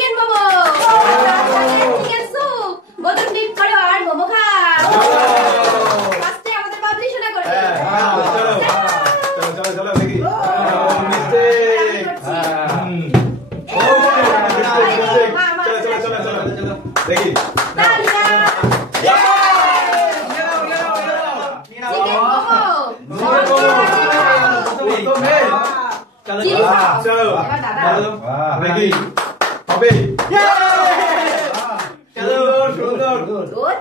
Chicken momo chicken soup বোতল deep করো আর মোমো খাও ফার্স্টে আমাদের পাবলিশ না করে চলো চলো দেখি দেখি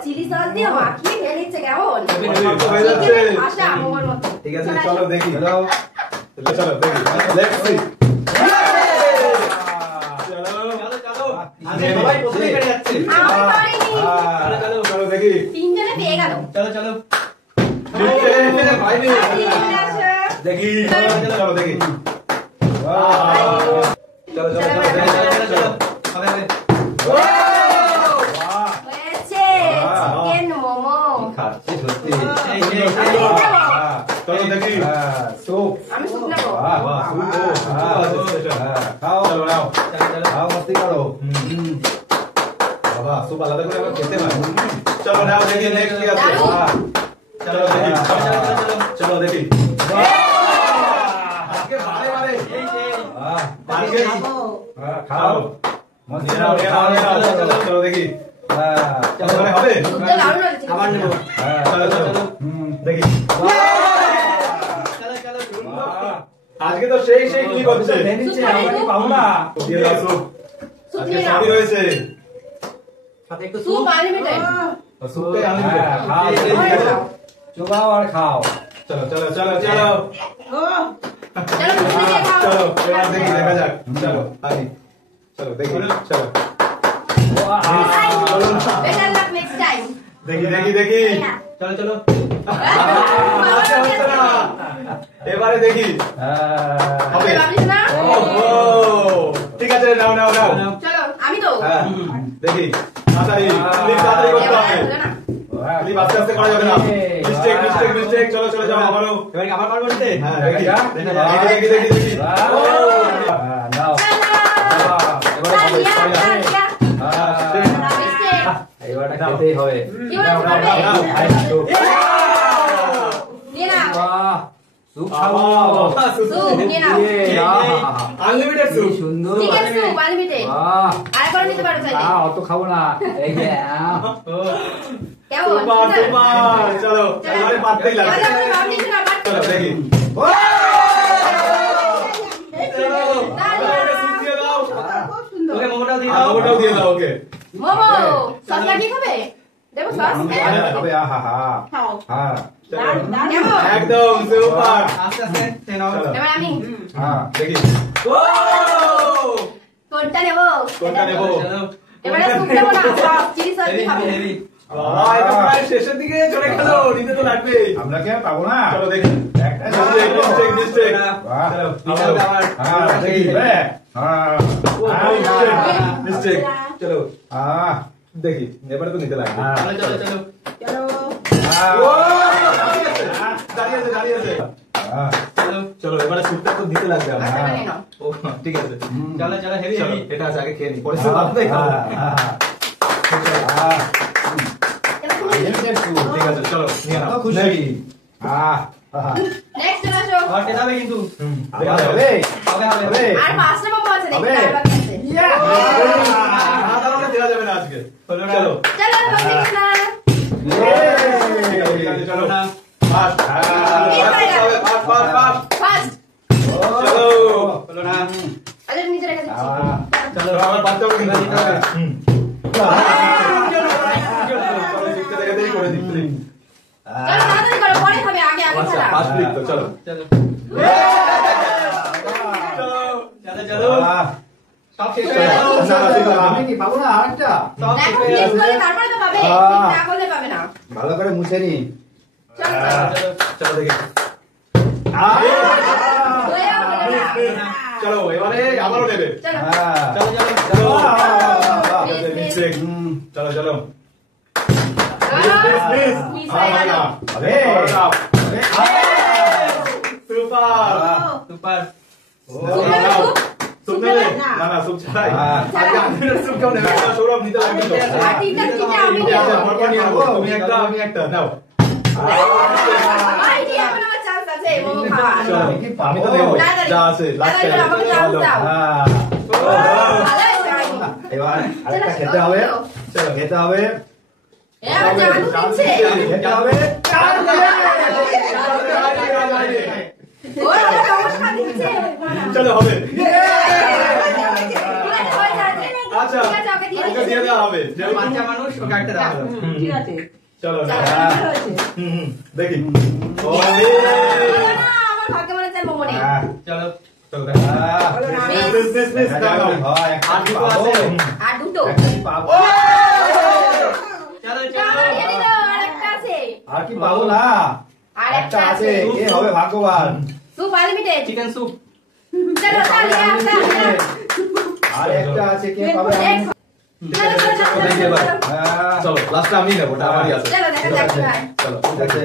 চিলি সস দিয়ে মাখিয়ে খেয়ে নিচ্ছে কেমন ঠিক আছে চলো দেখি চলো দেখি লেটস সি সবাই প্রথমেই পেরে যাচ্ছে চলো দেখি তিনজনে পেয়ে গেল চলো দেখি চলো দেখি চলো চিকেন মোমো খাচ্ছি সত্যি চলো দেখি सूप আমি স্যুপ নেবো খাও চলো নাও खाओ मस्ती करो বাবা সুপ আলাদা করে আবার খেতে হয় চলো নাও দেখি নেক্সট কি আছে চলো দেখি চলো দেখি আজকে বারে বারে আজকে खाओ मस्ती নিয়ে নাও চলো দেখি চলো হবে দুধটা দারুণ লাগছে আবার নেবো চলো চলো দেখি আজকে তো সেই কি করছে দিয়ে দাও সুপ আজকে সবই রয়েছে সাথে একটু স্যুপ আনলিমিটেড সুপটাই আনলিমিটেড खाओ चुबाओ और खाओ চলো চলো চলো চলো চলো মুখে দিয়ে খাও চলো এবার দেখি দেখা যাক চলো আনি চলো দেখি চলো বেটার লাক নেক্সট টাইম দেখি দেখি দেখি চলো এবারে দেখি হবে পাবলিশ না ওহো ঠিক আছে নাও নাও নাও চলো আমি তো হ্যাঁ দেখি তাড়াতাড়ি ক্লিপ তাড়াতাড়ি করতে হবে ক্লিপ আস্তে আস্তে করা যাবে না মিস্টেক চলো চলো যাও আবারও এবার কি আবার পারবো নিতে হ্যাঁ দেখি দেখি नाओ এবারটা খেতেই হবে সুপ খাও আনলিমিটেড সুপ সুন্দর চিকেন স্যুপ আনলিমিটেড বাহ আর করে নিতে পারো চাইলে অত খাবো না এই যে কেমন সুপার চলো এবারে পাততেই লাগবে চলো দেখি ওকে মোমোটাও দিয়ে আর দাও ওটাও দিয়ে দাও ওকে মোমো সস লাগিয়ে খাবে দেবো সস হবে আহা খাও হ্যাঁ কেমন একদম সুপার আস্তে আস্তে টেন আউট চলো এবার আমি হ্যাঁ দেখি কোনটা নেবো কোনটা নেবো এবারে স্যুপ নেবো না সস চিলি সস হেভি খাবে হেভি বাবা এটা প্রায় শেষের দিকে চলে গেল নিতে তো লাগবেই আমরা কি আর পাবো না চলো দেখি একটা মিস্টেক বাহ চলো আবার হ্যাঁ দেখি হ্যাঁ মিস্টেক চলো দেখি এবারে তো নিতে লাগবে চলো দাঁড়িয়ে আছে চলো এবারে সুপটা তো দিতে লাগবে আমার আচ্ছা মানে নাও ও ঠিক আছে চলো হেভি চলো হেভি এটা আছে আগে খেয়ে নি পরে সুপ আপনি খাও ঠিক আছে চলো নিয়ে নাও খুশি নেক্সট চলে আসো আর কে যাবে কিন্তু হবে হবে আর পাঁচটা মোমো আছে দেখি হবে। আর বাকি আছে না তাহলে দেওয়া যাবে না আজকে চলো চলো পাবলিশ না ঠিক আছে চলো না ফাস্ট ফার্স্ট চলো বলো না আরে নিচে রেখে দিচ্ছি চলো আমার বাচ্চাও কিন্তু দিতে হবে চলো দিতে দেখে দেরি করে দিচ্ছি চলো তাড়াতাড়ি করো পরে খাবে আগে আগে আচ্ছা খেলা ফাস্ট ক্লিক তো চলো চলো চলো চলো সব শেষ হয়ে গেল আমি কি পাবো না আরেকটা সব শেষ দেখো হয়ে প্লিজ গেল করে তারপরে তো পাবে না করলে পাবে না ভালো করে মুছে নি চলো চলো দেখি চলো এবারে আবারও নেবে চলো চলো চলো Please, চলো চলো মিস হয়ে গেল সুপার সুপার সুপার স্যুপ নেবে? নেবে? না না স্যুপ ছাড়াই হ্যাঁ। আজকে আনলিমিটেড স্যুপ কেউ নেবে না, সৌরভ নিতে লাগবে তো। আর তিনটা আমি ঠিক আছে, নেবো। পরপর নিয়ে নেবো। তুমি একটা আমি একটা নাও। এই যে এখন আমার চান্স আছে মোমো খাওয়ার। চলো, আমি কি পাবো? আমি তো নেবো। তাড়াতাড়ি। যা আছে লাস্ট তাড়াতাড়ি টাইম আমাকে চান্স দাও। হ্যাঁ। ভালো আছে ভাই। এবার আরেকটা খেতে হবে। চলো খেতে হবে। এ আমার জাদু দিচ্ছে। খেতে হবে। ওর আমার নমস্কার দিচ্ছে। চলো হবে। আচ্ছা আচ্ছা ঠিক আছে ওকে দিয়ে ওকে দিয়ে দেওয়া হবে যেহেতু বাচ্চা মানুষ ওকে একটা দেওয়া হবে। ঠিক আছে চলো না ভালো হয়েছে। দেখি আমার ভাগ্যে মনে হচ্ছে মোমো নেই। হ্যাঁ। চলো চলো দেখো মিস দেখা যাবে। হয়, একটা আর কি দুটো পাবো? আছে। আর দুটো একটা কি পাবো? চলো চলো দিয়ে দিল আরেকটা আছে আর কি পাবো না? আর একটা একটা আছে। আছে কে হবে ভাগ্যবান? Soup unlimited chicken soup. চলো তাহলে আমরা আর একটা আছে। কে পাবে? চলো চলো চলো দেখি এবার। হ্যাঁ। চলো লাস্টটা আমি নেবো ওটা আমারই আছে চলো দেখা যাক কি হয় চলো ঠিক আছে।